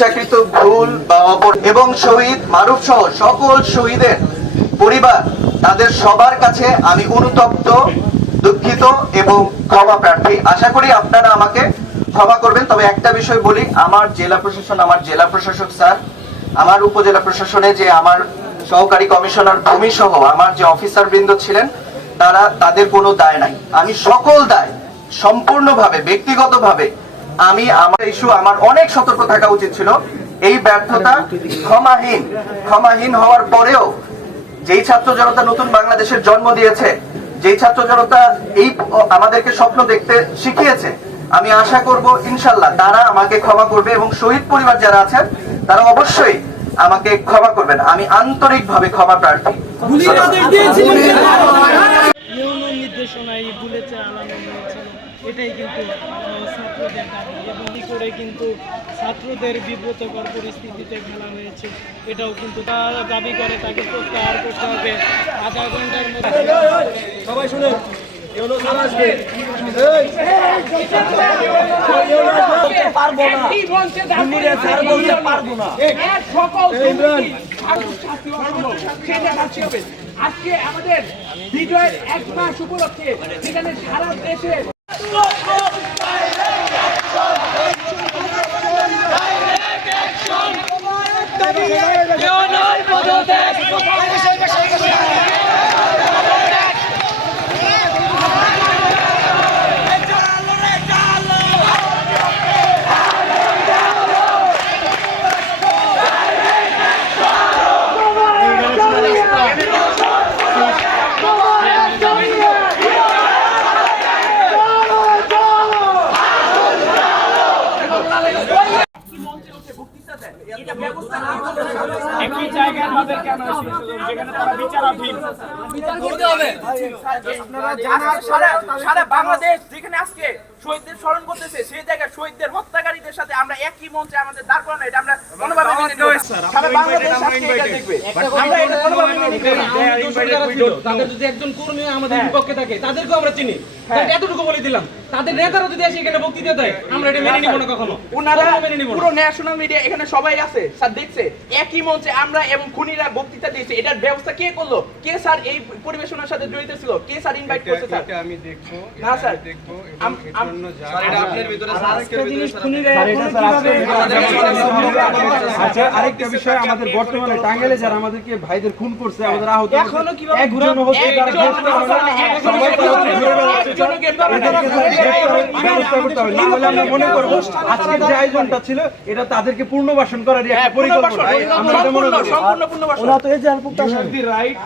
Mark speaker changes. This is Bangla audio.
Speaker 1: ইচ্ছাকৃত ভুল বা অপর এবং শহীদ মারুফ সহ সকল শহীদের পরিবার, তাদের সবার কাছে আমি অনুতপ্ত, দুঃখিত এবং ক্ষমা প্রার্থী। আশা করি আপনারা আমাকে ক্ষমা করবেন। তবে একটা বিষয় বলি, আমার জেলা প্রশাসন, আমার জেলা প্রশাসক স্যার, আমার উপজেলা প্রশাসনে যে আমার সহকারী কমিশনার ভূমি সহ আমার যে অফিসার বৃন্দ ছিলেন, তারা, তাদের কোনো দায় নাই। আমি সকল দায় সম্পূর্ণভাবে, ব্যক্তিগতভাবে আমি আমার ইস্যু আমার অনেক সতর্ক থাকা উচিত ছিল। এই ব্যর্থতা ক্ষমাহীন ক্ষমাহীন হওয়ার পরেও যেই ছাত্র জনতা নতুন বাংলাদেশের জন্ম দিয়েছে যেই ছাত্র জনতা এই আমাদেরকে স্বপ্ন দেখতে শিখিয়েছে আমি আশা করব ইনশাল্লাহ তারা আমাকে ক্ষমা করবে এবং শহীদ পরিবার যারা আছেন তারা অবশ্যই আমাকে ক্ষমা করবেন। আমি আন্তরিকভাবে ক্ষমা প্রার্থী।
Speaker 2: নির্দেশনায় হয়েছিল এটাই কিন্তু দাবি করে কিন্তু ছাত্রদের বিব্রতকর পরিস্থিতিতে ফেলা হয়েছে এটাও কিন্তু তারা দাবি করে তাকে প্রত্যাহার করতে হবে আধা ঘণ্টার মধ্যে
Speaker 3: সবাই শুনে
Speaker 4: পারব না পারব না
Speaker 5: আজকে আমাদের বিজয়ের এক মাস উপলক্ষে যেখানে সারা দেশে
Speaker 2: একই জায়গায় কেন যেখানে তারা বিচারাধীন।
Speaker 5: আজকে সারা সারা বাংলাদেশ যেখানে আজকে শহীদদের স্মরণ করতেছে, সেই জায়গায় শহীদদের হত্যাকারীদের সাথে আমরা একই মঞ্চে আমাদের দাঁড় করানো এটা আমরা কোনোভাবে মেনে নিব। না। সারা বাংলাদেশ আজকে এটা দেখবে। আমরা এটা কোনোভাবে মেনে নিব। না
Speaker 6: তাদের যদি একজন কর্মী আমাদের বিপক্ষে থাকে তাদেরকেও আমরা চিনি। তাহলে এতটুকু বলে দিলাম। তাদের নেতারা যদি এসে এখানে বক্তৃতা দেয় আমরা এটা মেনে নিব না কখনো।
Speaker 5: ওনারা
Speaker 6: মেনে নিব
Speaker 5: পুরো ন্যাশনাল মিডিয়া এখানে সবাই আছে। স্যার দেখছে একই মঞ্চে আমরা এবং খুনিরা বক্তৃতা দিয়েছে। এটার ব্যবস্থা কে করল? কে স্যার এই পরিবেশনার সাথে জড়িত ছিল? কে স্যার ইনভাইট করছে স্যার?
Speaker 3: আমি দেখব
Speaker 5: না, স্যার।
Speaker 3: দেখব এর জন্য যা আচ্ছা আরেকটা বিষয় আমাদের বর্তমানে টাঙ্গাইলে যারা আমাদেরকে ভাইদের খুন করছে আমাদের আহত একজন হচ্ছে তারা গ্রেফতার হবে না। সবাই তারা হচ্ছে ঘুরে বেড়াচ্ছে। এদেরকে তো গ্রেফতারের ব্যবস্থা করতে হবে। না হলে আমরা মনে করব আজকের যে আয়োজনটা ছিল এটা তাদেরকে একটা পরিকল্পনা। আমরা মনে করি
Speaker 5: পূর্ণবাসন।
Speaker 3: তো এই যে রাইট